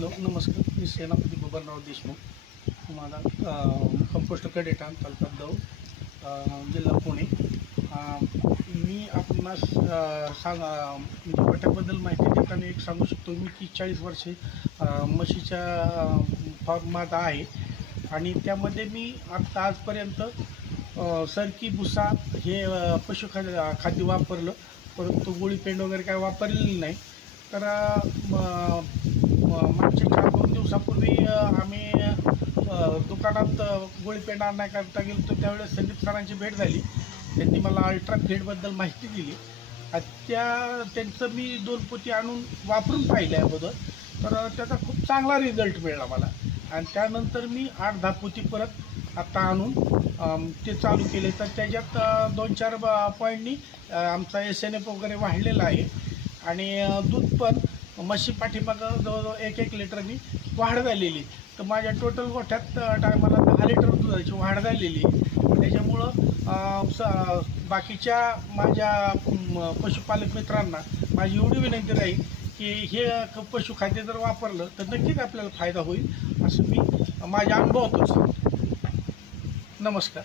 Hello नमस्कार, मी सेनापती बबनराव देशमुख. माझा कंपोस्ट कडेटा तालुका दौंड, जिल्हा पुणे. मी आपणास म्हणजे गोठ्याबद्दल माहिती देताना एक सांगू शकतो. मी 30-40 वर्षे म्हशीच्या फार्म माझा आहे आणि त्यामध्ये मी आजपर्यंत सरकी भुसा हे खाद्य वापरलं, परंतु गोळी पेंड वगैरे काय वापरलेली नाही. तर मागच्या 4-2 दिवसापूर्वी आम्ही दुकानात गोळीपेंड आणण्याकरता गेलो, तर त्यावेळेस संदीप सरांची भेट झाली. त्यांनी मला अल्ट्रा फेडबद्दल माहिती दिली. त्यांचं मी 2 पोती आणून वापरून पाहिलं अगोदर, तर त्याचा खूप चांगला रिझल्ट मिळाला मला. आणि त्यानंतर मी 8-10 पोती परत आता आणून ते चालू केले. तर त्याच्यात 2-4 पॉईंटनी आमचा SNF वगैरे वाढलेला आहे आणि दूध पण म्हशी पाठीमागं जवळजवळ 1-1 लिटरनी वाढ झालेली. तर माझ्या टोटल गोठ्यात टायमाला 10 लिटर दुधाची वाढ झालेली. त्याच्यामुळं बाकीच्या माझ्या पशुपालक मित्रांना माझी एवढी विनंती राहील की हे पशुखाद्य जर वापरलं तर नक्कीच आपल्याला फायदा होईल, असं मी माझ्या अनुभवातून सांगतो. नमस्कार.